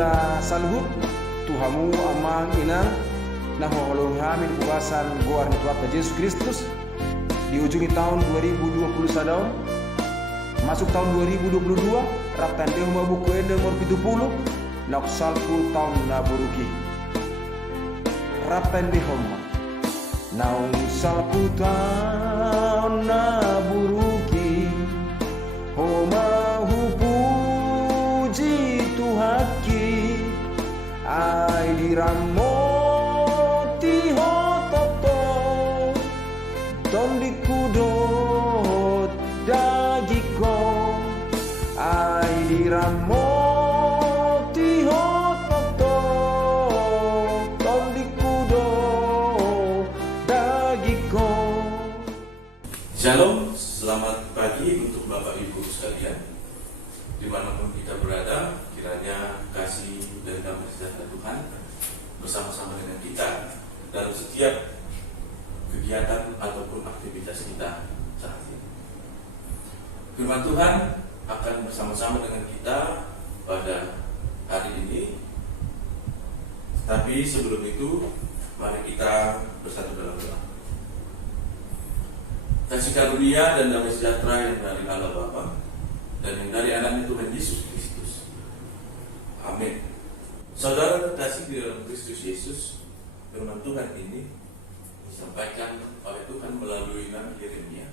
kita salhut Tuhamu amang ina na holong hamin kubasan goar ni Tuhan Yesus Kristus di ujung tahun 2021 masuk tahun 2022 raptan deh mabuku nomor 70 nak salku tahun na buruki raptan deh homa naung salku tahun na buruki homa hupuji Tuhaki ai diramo ti hototo don dikudot dagiko ai diramo ti hototo don dikudot dagiko. Shalom, selamat pagi untuk Bapak Ibu sekalian dimanapun kita berada. Kiranya kasih dan damai sejahtera Tuhan bersama-sama dengan kita dalam setiap kegiatan ataupun aktivitas kita saat ini. Firman Tuhan akan bersama-sama dengan kita pada hari ini. Tapi sebelum itu, mari kita bersatu dalam doa. Kasih karunia dan damai sejahtera yang dari Allah Bapa dan yang dari anaknya Tuhan Yesus Kristus. Amin. Saudara terkasih di dalam Kristus Yesus, firman Tuhan ini disampaikan oleh Tuhan melalui Nabi Yeremia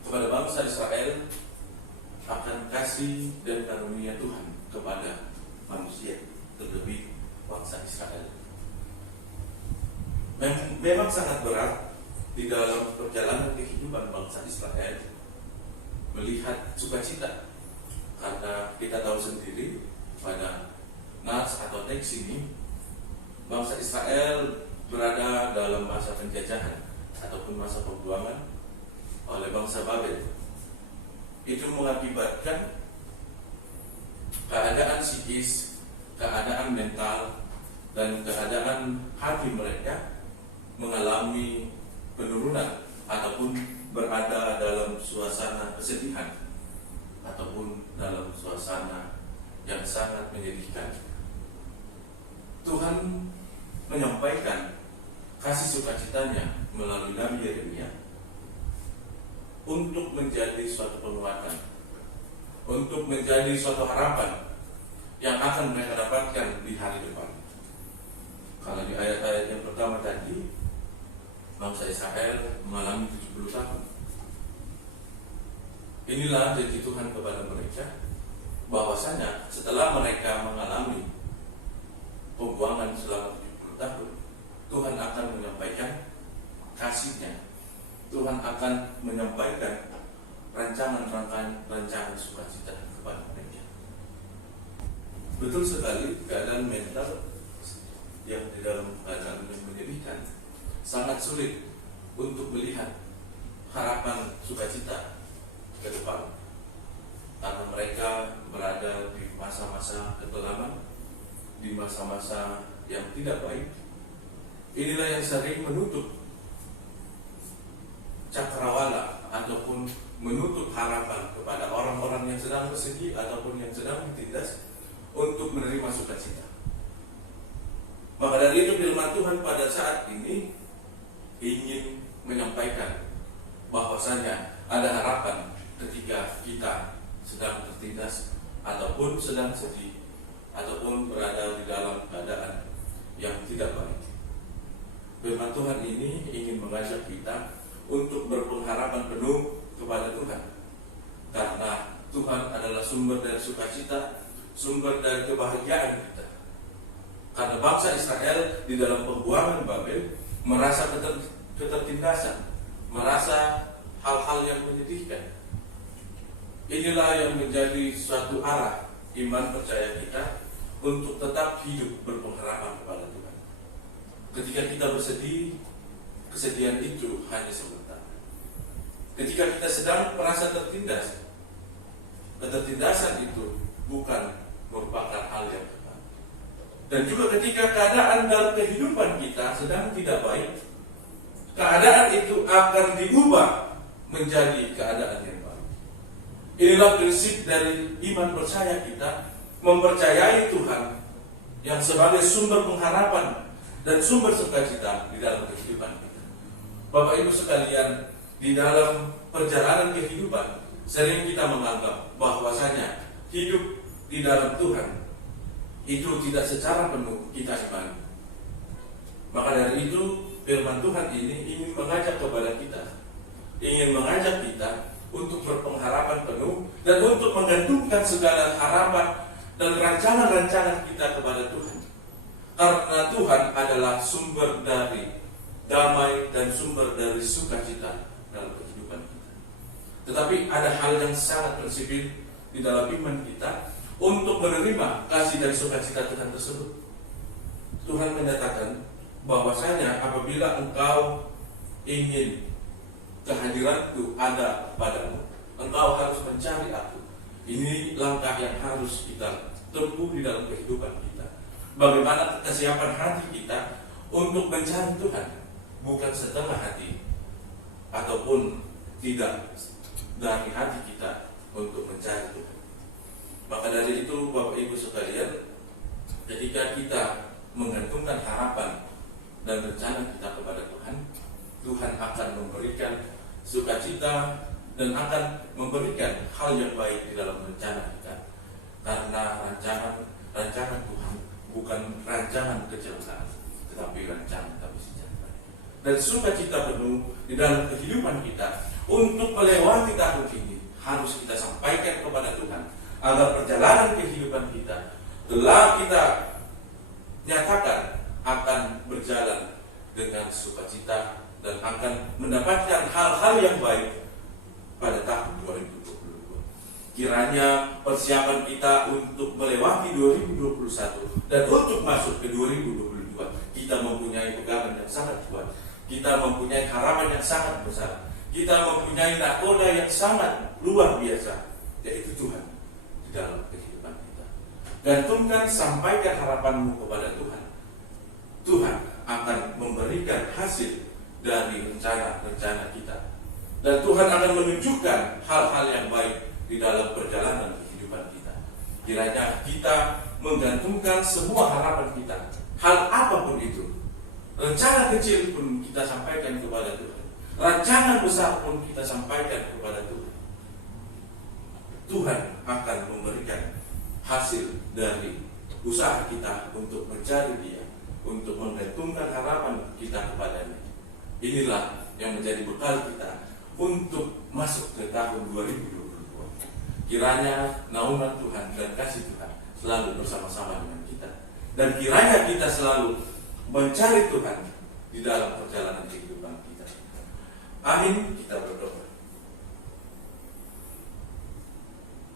kepada bangsa Israel akan kasih dan karunia Tuhan kepada manusia, terlebih bangsa Israel. Memang sangat berat di dalam perjalanan kehidupan bangsa Israel melihat sukacita, karena kita tahu sendiri pada nas atau teks ini bangsa Israel berada dalam masa penjajahan ataupun masa pembuangan oleh bangsa Babel. Itu mengakibatkan keadaan psikis, keadaan mental, dan keadaan hati mereka mengalami penurunan ataupun berada dalam suasana kesedihan ataupun dalam suasana yang sangat menyedihkan. Tuhan menyampaikan kasih sukacitanya melalui Nabi Yeremia untuk menjadi suatu penguatan, untuk menjadi suatu harapan yang akan mereka dapatkan di hari depan. Kalau di ayat-ayat yang pertama tadi, bangsa Israel mengalami 70 tahun. Inilah janji Tuhan kepada mereka, bahwasanya setelah mereka mengalami pembuangan selama 70 tahun, Tuhan akan menyampaikan kasih-Nya. Tuhan akan menyampaikan rancangan sukacita kepada mereka. Betul sekali, keadaan mental yang di dalam keadaan yang menyedihkan sangat sulit untuk melihat harapan sukacita ke depan, karena mereka berada di masa-masa kekelaman, di masa-masa yang tidak baik. Inilah yang sering menutup cakrawala ataupun menutup harapan kepada orang-orang yang sedang bersedih ataupun yang sedang ditindas untuk menerima sukacita. Maka dari itu firman Tuhan pada saat ini ingin menyampaikan bahwasanya ada harapan ketika kita sedang tertindas ataupun sedang sedih ataupun berada di dalam keadaan yang tidak baik. Firman Tuhan ini ingin mengajak kita untuk berpengharapan penuh kepada Tuhan, karena Tuhan adalah sumber dari sukacita, sumber dari kebahagiaan kita. Karena bangsa Israel di dalam pembuangan Babel merasa ketertindasan, merasa hal-hal yang menyedihkan. Inilah yang menjadi suatu arah iman percaya kita untuk tetap hidup berpengharapan kepada Tuhan. Ketika kita bersedih, kesedihan itu hanya sementara. Ketika kita sedang merasa tertindas, ketertindasan itu bukan merupakan hal yang tepat. Dan juga ketika keadaan dalam kehidupan kita sedang tidak baik, keadaan itu akan diubah menjadi keadaan yang baik. Inilah prinsip dari iman percaya kita, mempercayai Tuhan yang sebagai sumber pengharapan dan sumber sukacita di dalam kehidupan kita. Bapak Ibu sekalian, di dalam perjalanan kehidupan sering kita menganggap bahwasanya hidup di dalam Tuhan itu tidak secara penuh kita imani. Maka dari itu firman Tuhan ini ingin mengajak kepada kita, ingin mengajak kita untuk berpengharapan penuh dan untuk menggantungkan segala harapan dan rancangan-rancangan kita kepada Tuhan. Karena Tuhan adalah sumber dari damai dan sumber dari sukacita dalam kehidupan kita. Tetapi ada hal yang sangat prinsipil di dalam iman kita untuk menerima kasih dan sukacita Tuhan tersebut. Tuhan menyatakan bahwasanya apabila engkau ingin kehadiranku ada padamu, engkau harus mencari aku. Ini langkah yang harus kita tempuh di dalam kehidupan kita. Bagaimana kesiapan hati kita untuk mencari Tuhan, bukan setengah hati ataupun tidak dari hati kita untuk mencari Tuhan. Maka dari itu Bapak Ibu sekalian, ketika kita menggantungkan harapan dan rencana kita kepada Tuhan, Tuhan akan memberikan sukacita dan akan memberikan hal yang baik di dalam rencana kita. Karena rancangan Tuhan bukan rancangan kecelakaan, tetapi rancangan damai sejahtera dan sukacita penuh di dalam kehidupan kita. Untuk melewati tahun ini harus kita sampaikan kepada Tuhan, agar perjalanan kehidupan kita telah kita nyatakan akan berjalan dengan sukacita dan akan mendapatkan hal-hal yang baik pada tahun 2022. Kiranya persiapan kita untuk melewati 2021 dan untuk masuk ke 2022, kita mempunyai pegangan yang sangat kuat, kita mempunyai harapan yang sangat besar, kita mempunyai nakoda yang sangat luar biasa, yaitu Tuhan di dalam kehidupan kita. Gantungkan, sampaikan harapanmu kepada Tuhan. Tuhan akan memberikan hasil dari rencana-rencana kita, dan Tuhan akan menunjukkan hal-hal yang baik di dalam perjalanan kehidupan kita. Kiranya kita menggantungkan semua harapan kita, hal apapun itu. Rencana kecil pun kita sampaikan kepada Tuhan, rancangan besar pun kita sampaikan kepada Tuhan. Tuhan akan memberikan hasil dari usaha kita untuk mencari Dia, untuk menggantungkan harapan kita kepadanya. Inilah yang menjadi bekal kita untuk masuk ke tahun 2022. Kiranya naungan Tuhan dan kasih Tuhan selalu bersama-sama dengan kita, dan kiranya kita selalu mencari Tuhan di dalam perjalanan kehidupan kita. Amin. Kita berdoa.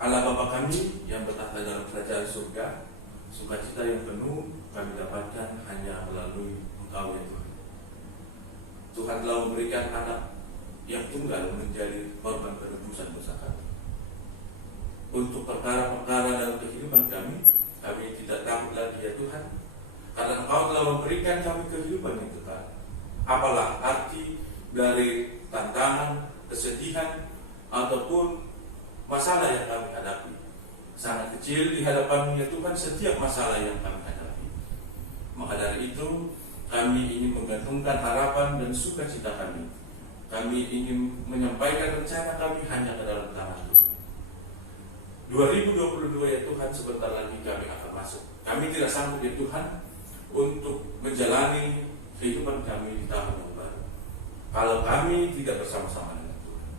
Allah Bapa kami yang bertahta dalam kerajaan surga, sukacita yang penuh kami dapatkan hanya melalui Engkau ya Tuhan. Tuhan telah memberikan anak yang tunggal menjadi korban penebusan dosa kami. Untuk perkara-perkara dalam kehidupan kami tidak takut lagi ya Tuhan, karena Engkau telah memberikan kami kehidupan yang kekal. Apalah arti dari tantangan, kesedihan, ataupun masalah yang kami hadapi. Sangat kecil di hadapan ya Tuhan setiap masalah yang kami hadapi. Maka dari itu kami ingin menggantungkan harapan dan sukacita kami. Kami ingin menyampaikan rencana kami hanya ke dalam tangan Tuhan. 2022 ya Tuhan, sebentar lagi kami akan masuk. Kami tidak sanggup ya Tuhan untuk menjalani kehidupan kami di tahun yang baru kalau kami tidak bersama-sama dengan Tuhan.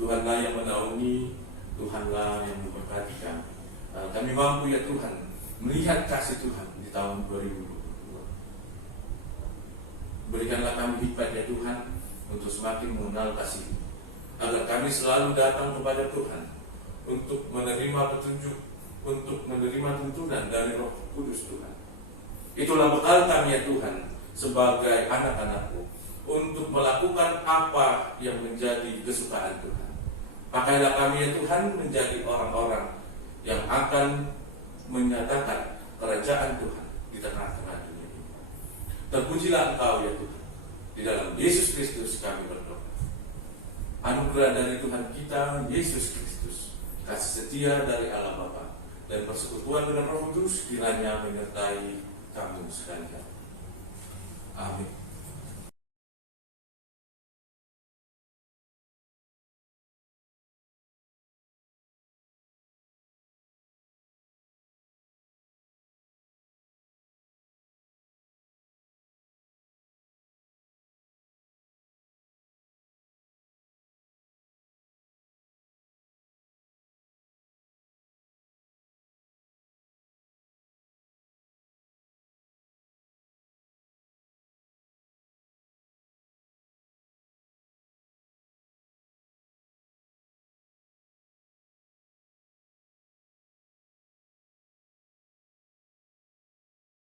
Tuhanlah yang menaungi, Tuhanlah yang memberkati kami. Kami mampu ya Tuhan melihat kasih Tuhan di tahun 2022. Berikanlah kami hikmat ya Tuhan untuk semakin mengenal kasih, agar kami selalu datang kepada Tuhan untuk menerima petunjuk, untuk menerima tuntunan dari Roh Kudus Tuhan. Itulah bekal kami ya Tuhan sebagai anak-anak-Mu untuk melakukan apa yang menjadi kesukaan Tuhan. Pakailah kami ya Tuhan menjadi orang-orang yang akan menyatakan kerajaan Tuhan di tengah-tengah dunia ini. Terpujilah Engkau ya Tuhan. Di dalam Yesus Kristus kami berdoa. Anugerah dari Tuhan kita Yesus Kristus, kasih setia dari Allah Bapa, dan persekutuan dengan Roh Kudus kiranya menyertai kamu sekalian. Amin.